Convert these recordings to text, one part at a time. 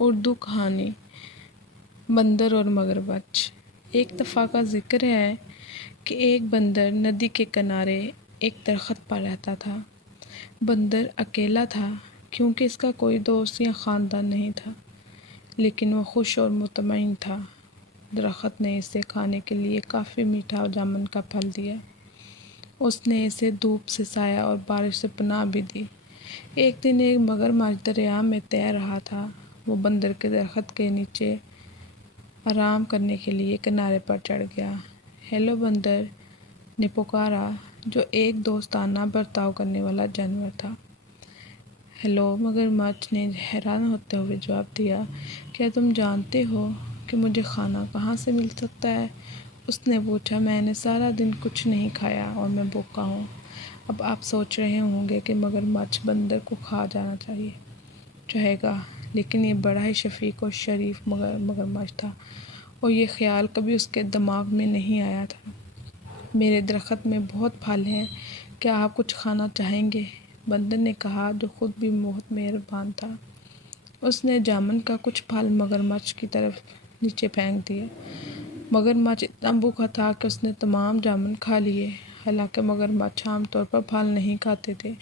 اردو کہانی بندر اور مگرمچھ۔ ایک دفعہ کا ذکر ہے کہ ایک بندر ندی کے کنارے ایک درخت پر رہتا تھا۔ بندر اکیلا تھا کیونکہ اس کا کوئی دوست یا خاندان نہیں تھا، لیکن وہ خوش اور مطمئن تھا۔ درخت نے اسے کھانے کے لیے کافی میٹھا جامن کا پھل دیا۔ اس نے اسے دھوپ سے سایہ اور بارش سے پناہ بھی دی۔ ایک دن ایک مگرمچھ دریا میں تیر رہا تھا۔ وہ بندر کے درخت کے نیچے آرام کرنے کے لیے کنارے پر چڑھ گیا۔ ہیلو بندر نے پکارا، جو ایک دوستانہ برتاؤ کرنے والا جانور تھا۔ ہیلو مگرمچھ نے حیران ہوتے ہوئے جواب دیا، کیا تم جانتے ہو کہ مجھے کھانا کہاں سے مل سکتا ہے؟ اس نے پوچھا، میں نے سارا دن کچھ نہیں کھایا اور میں بھوکا ہوں۔ اب آپ سوچ رہے ہوں گے کہ مگرمچھ بندر کو کھا جانا چاہے گا، لیکن یہ بڑا ہی شفیق اور شریف مگرمچھ تھا اور یہ خیال کبھی اس کے دماغ میں نہیں آیا تھا۔ میرے درخت میں بہت پھل ہیں، کیا آپ کچھ کھانا چاہیں گے؟ بندر نے کہا، جو خود بھی بہت مہربان تھا۔ اس نے جامن کا کچھ پھل مگرمچھ کی طرف نیچے پھینک دیے۔ مگرمچھ اتنا بھوکا تھا کہ اس نے تمام جامن کھا لیے۔ حالانکہ مگرمچھ عام طور پر پھل نہیں کھاتے تھے،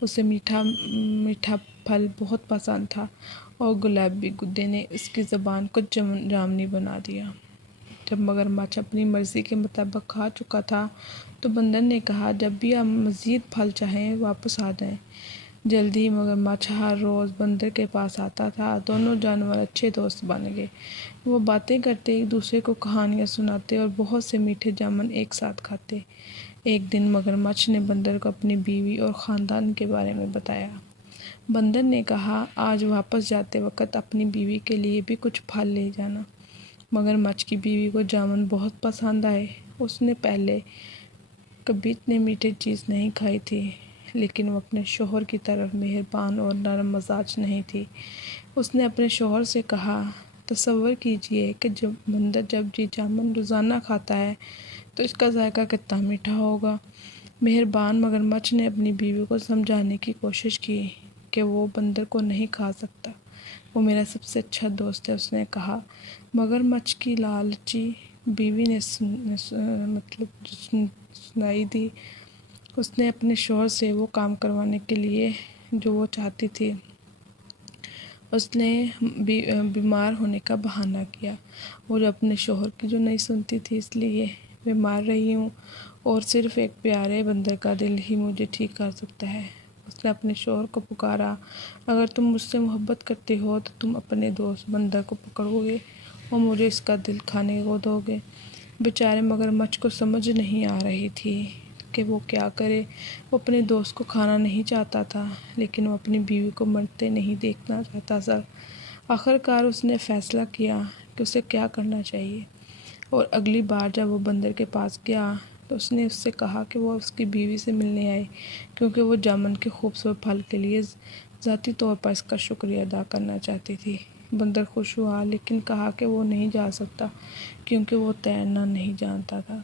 اسے میٹھا پھل بہت پسند تھا اور گلابی گدے نے اس کی زبان کو جامنی بنا دیا۔ جب مگرمچھ اپنی مرضی کے مطابق کھا چکا تھا تو بندر نے کہا، جب بھی آپ مزید پھل چاہیں واپس آ جائیں۔ جلدی ہی مگرمچھ ہر روز بندر کے پاس آتا تھا۔ دونوں جانور اچھے دوست بن گئے۔ وہ باتیں کرتے، ایک دوسرے کو کہانیاں سناتے اور بہت سے میٹھے جامن ایک ساتھ کھاتے۔ ایک دن مگرمچھ نے بندر کو اپنی بیوی اور خاندان کے بارے میں بتایا۔ بندر نے کہا، آج واپس جاتے وقت اپنی بیوی کے لیے بھی کچھ پھل لے جانا۔ مگرمچھ کی بیوی کو جامن بہت پسند آئے۔ اس نے پہلے کبھی اتنے میٹھے چیز نہیں کھائی تھی، لیکن وہ اپنے شوہر کی طرح مہربان اور نرم مزاج نہیں تھی۔ اس نے اپنے شوہر سے کہا، تصور کیجئے کہ بندر جب یہ جامن روزانہ کھاتا ہے تو اس کا ذائقہ کتنا میٹھا ہوگا۔ مہربان مگرمچھ نے اپنی بیوی کو سمجھانے کی کوشش کی کہ وہ بندر کو نہیں کھا سکتا، وہ میرا سب سے اچھا دوست ہے، اس نے کہا۔ مگرمچھ کی لالچی بیوی نے سنائی دی۔ اس نے اپنے شوہر سے وہ کام کروانے کے لیے جو وہ چاہتی تھی۔ اس نے بیمار ہونے کا بہانہ کیا، اور اپنے شوہر کی جو نہیں سنتی تھی، اس لیے بیمار رہی ہوں اور صرف ایک پیارے بندر کا دل ہی مجھے ٹھیک کر سکتا ہے۔ اس نے اپنے شوہر کو پکارا، اگر تم مجھ سے محبت کرتے ہو تو تم اپنے دوست بندر کو پکڑو گے اور مجھے اس کا دل کھانے کو دو گے۔ بیچارے مگرمچھ کو سمجھ نہیں آ رہی تھی کہ وہ کیا کرے۔ وہ اپنے دوست کو کھانا نہیں چاہتا تھا، لیکن وہ اپنی بیوی کو مرتے نہیں دیکھنا چاہتا تھا۔ آخرکار اس نے فیصلہ کیا کہ اسے کیا کرنا چاہیے، اور اگلی بار جب وہ بندر کے پاس گیا تو اس نے اس سے کہا کہ وہ اس کی بیوی سے ملنے آئے، کیونکہ وہ جامن کے خوبصورت پھل کے لیے ذاتی طور پر اس کا شکریہ ادا کرنا چاہتی تھی۔ بندر خوش ہوا، لیکن کہا کہ وہ نہیں جا سکتا کیونکہ وہ تیرنا نہیں جانتا تھا۔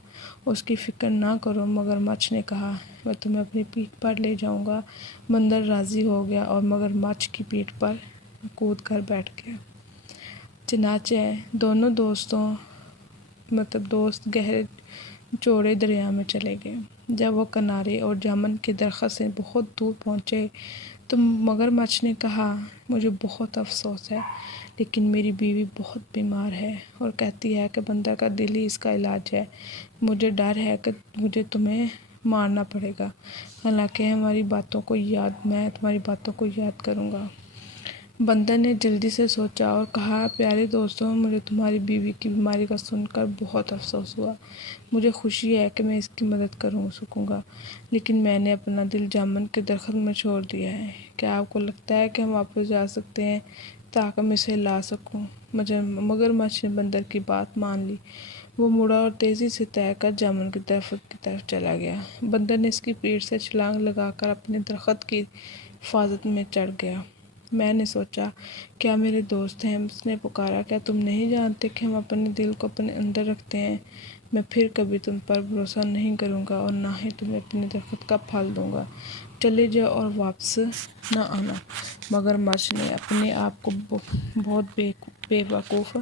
اس کی فکر نہ کرو، مگرمچھ نے کہا، میں تمہیں اپنی پیٹھ پر لے جاؤں گا۔ بندر راضی ہو گیا اور مگرمچھ کی پیٹھ پر کود کر بیٹھ گیا۔ چنانچہ دونوں دوست گہرے چوڑے دریا میں چلے گئے۔ جب وہ کنارے اور جامن کے درخت سے بہت دور پہنچے تو مگرمچھ نے کہا، مجھے بہت افسوس ہے، لیکن میری بیوی بہت بیمار ہے اور کہتی ہے کہ بندر کا دل ہی اس کا علاج ہے۔ مجھے ڈر ہے کہ مجھے تمہیں مارنا پڑے گا، حالانکہ میں تمہاری باتوں کو یاد کروں گا۔ بندر نے جلدی سے سوچا اور کہا، پیارے دوستو، مجھے تمہاری بیوی کی بیماری کا سن کر بہت افسوس ہوا۔ مجھے خوشی ہے کہ میں اس کی مدد کر سکوں گا، لیکن میں نے اپنا دل جامن کے درخت میں چھوڑ دیا ہے۔ کیا آپ کو لگتا ہے کہ ہم واپس جا سکتے ہیں تاکہ میں اسے لا سکوں؟ مگرمچھ نے بندر کی بات مان لی۔ وہ مڑا اور تیزی سے تیر کر جامن کے درخت کی طرف چلا گیا۔ بندر نے اس کی پیٹھ سے چھلانگ لگا کر اپنے درخت کی حفاظت میں چڑھ گیا۔ میں نے سوچا، کیا میرے دوست ہیں؟ اس نے پکارا، کیا تم نہیں جانتے کہ ہم اپنے دل کو اپنے اندر رکھتے ہیں؟ میں پھر کبھی تم پر بھروسہ نہیں کروں گا اور نہ ہی تمہیں اپنے درخت کا پھل دوں گا۔ چلے جاؤ اور واپس نہ آنا۔ مگرمچھ نے اپنے آپ کو بہت بے وقوف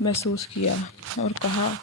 محسوس کیا اور کہا